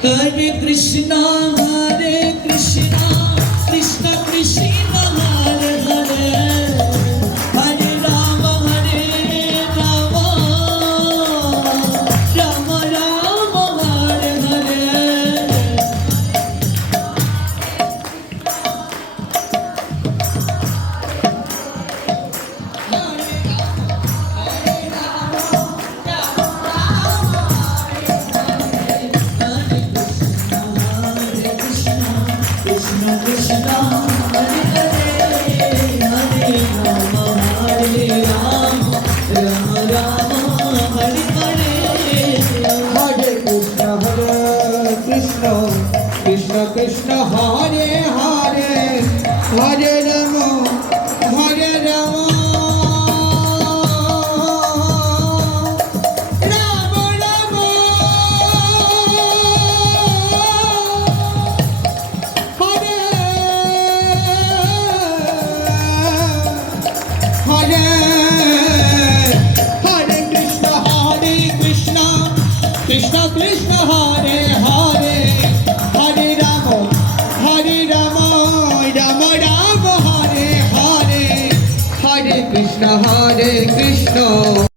Hare Krishna, Krishna Krishna, Hare Hare, Hare Rama, Rama Rama, Hare Hare. Krishna Krishna, Hare Hare, Hare Rama, Rama Rama, Hare Hare. Hare Krishna, Krishna Krishna, Hare Hare, Hare Rama, Hare Rama, Rama Rama, Hare Hare Krishna, Krishna Krishna, Hare Hare, Hare Rama, Rama Rama, Hare Hare, Hare Krishna, Krishna.